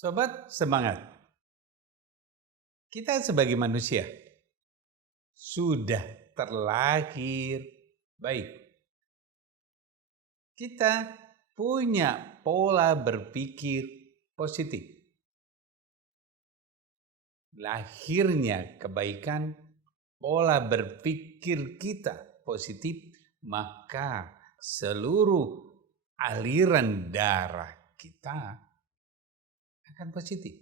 Sobat semangat, kita sebagai manusia sudah terlahir baik. Kita punya pola berpikir positif. Lahirnya kebaikan, pola berpikir kita positif, maka seluruh aliran darah kita akan positif.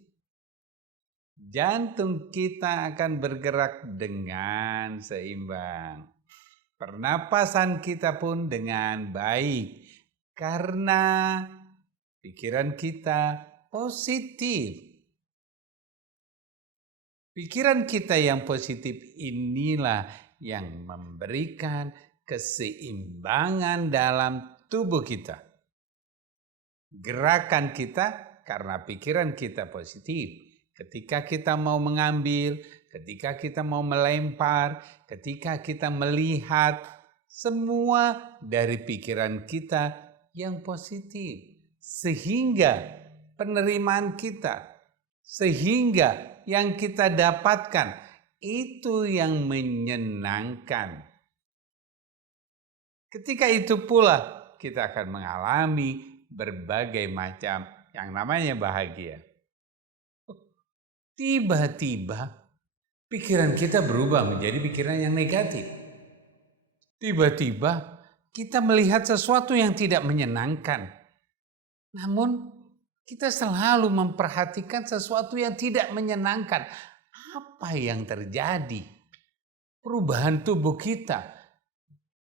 Jantung kita akan bergerak dengan seimbang. Pernapasan kita pun dengan baik karena pikiran kita positif. Pikiran kita yang positif inilah yang memberikan keseimbangan dalam tubuh kita. Gerakan kita karena pikiran kita positif. Ketika kita mau mengambil, ketika kita mau melempar, ketika kita melihat, semua dari pikiran kita yang positif. Sehingga penerimaan kita, sehingga yang kita dapatkan, itu yang menyenangkan. Ketika itu pula kita akan mengalami berbagai macam yang namanya bahagia. Tiba-tiba pikiran kita berubah menjadi pikiran yang negatif. Tiba-tiba kita melihat sesuatu yang tidak menyenangkan. Namun kita selalu memperhatikan sesuatu yang tidak menyenangkan. Apa yang terjadi? Perubahan tubuh kita.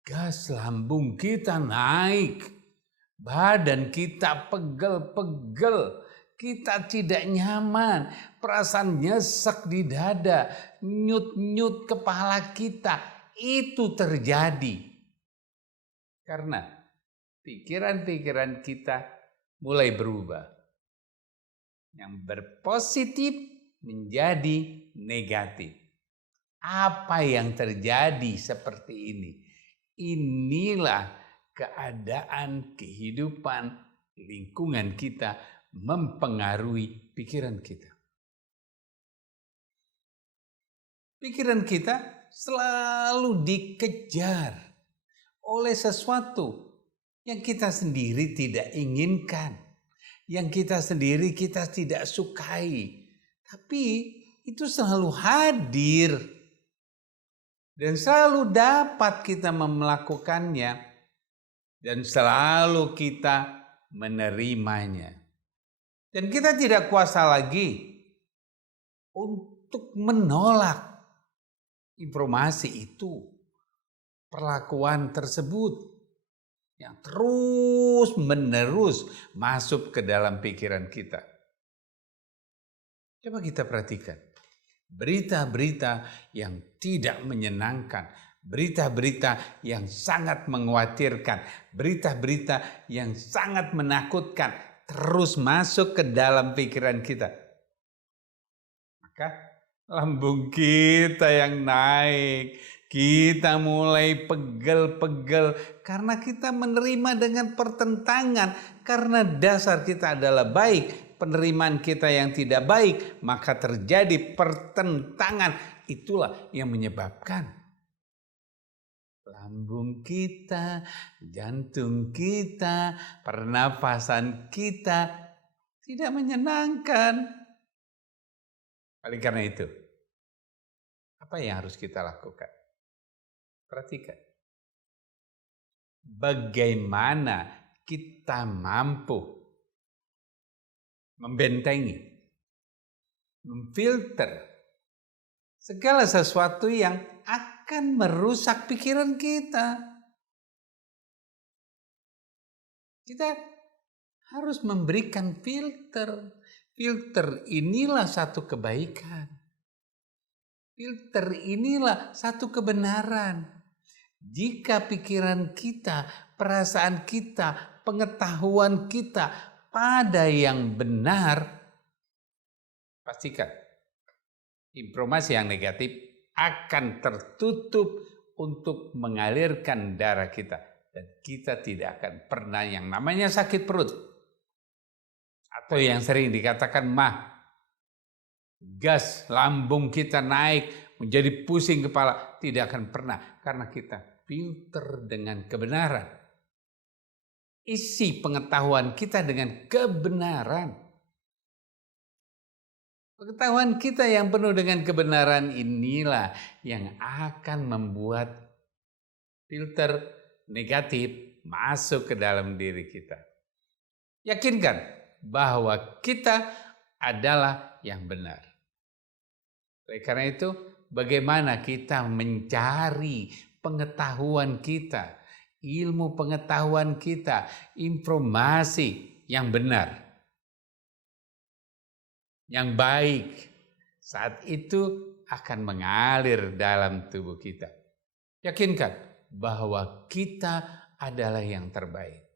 Gas lambung kita naik. Badan kita pegel-pegel. Kita tidak nyaman, perasaan nyesek di dada, nyut-nyut kepala kita, itu terjadi. Karena pikiran-pikiran kita mulai berubah. Yang berpositif menjadi negatif. Apa yang terjadi seperti ini? Inilah keadaan kehidupan lingkungan kita mempengaruhi pikiran kita. Pikiran kita selalu dikejar oleh sesuatu yang kita sendiri tidak inginkan, yang kita sendiri kita tidak sukai, tapi itu selalu hadir dan selalu dapat kita melakukannya dan selalu kita menerimanya. Dan kita tidak kuasa lagi untuk menolak informasi itu, perlakuan tersebut yang terus-menerus masuk ke dalam pikiran kita. Coba kita perhatikan berita-berita yang tidak menyenangkan, berita-berita yang sangat mengkhawatirkan, berita-berita yang sangat menakutkan, terus masuk ke dalam pikiran kita. Maka lambung kita yang naik, kita mulai pegel-pegel karena kita menerima dengan pertentangan. Karena dasar kita adalah baik, penerimaan kita yang tidak baik, maka terjadi pertentangan. Itulah yang menyebabkan lambung kita, jantung kita, pernapasan kita tidak menyenangkan. Oleh karena itu, apa yang harus kita lakukan? Perhatikan. Bagaimana kita mampu membentengi, memfilter segala sesuatu yang akan merusak pikiran kita. Kita harus memberikan filter. Filter inilah satu kebaikan. Filter inilah satu kebenaran. Jika pikiran kita, perasaan kita, pengetahuan kita pada yang benar, pastikan informasi yang negatif akan tertutup untuk mengalirkan darah kita. Dan kita tidak akan pernah yang namanya sakit perut Atau yang sering dikatakan gas lambung kita naik, menjadi pusing kepala. Tidak akan pernah, karena kita filter dengan kebenaran. Isi pengetahuan kita dengan kebenaran. Pengetahuan kita yang penuh dengan kebenaran inilah yang akan membuat filter negatif masuk ke dalam diri kita. Yakinkan bahwa kita adalah yang benar. Oleh karena itu, bagaimana kita mencari pengetahuan kita, ilmu pengetahuan kita, informasi yang benar, yang baik, saat itu akan mengalir dalam tubuh kita. Yakinkan bahwa kita adalah yang terbaik.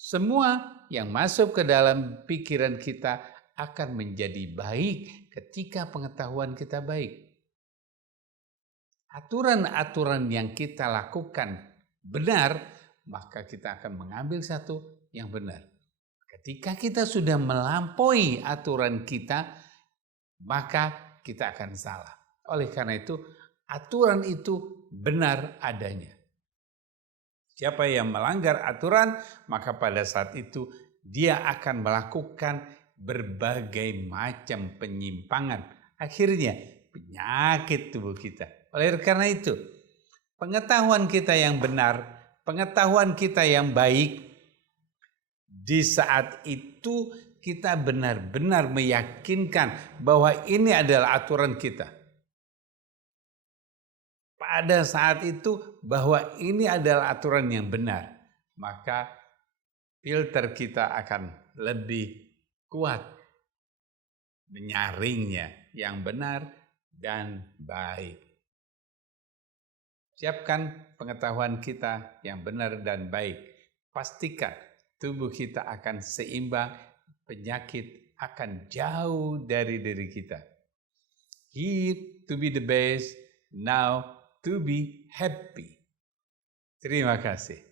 Semua yang masuk ke dalam pikiran kita akan menjadi baik ketika pengetahuan kita baik. Aturan-aturan yang kita lakukan benar, maka kita akan mengambil satu yang benar. Ketika kita sudah melampaui aturan kita, maka kita akan salah. Oleh karena itu, aturan itu benar adanya. Siapa yang melanggar aturan, maka pada saat itu dia akan melakukan berbagai macam penyimpangan. Akhirnya penyakit tubuh kita. Oleh karena itu, pengetahuan kita yang benar, pengetahuan kita yang baik, di saat itu kita benar-benar meyakinkan bahwa ini adalah aturan kita. Pada saat itu bahwa ini adalah aturan yang benar, maka filter kita akan lebih kuat menyaringnya yang benar dan baik. Siapkan pengetahuan kita yang benar dan baik. Pastikan tubuh kita akan seimbang, penyakit akan jauh dari diri kita. Here to be the best, now to be happy. Terima kasih.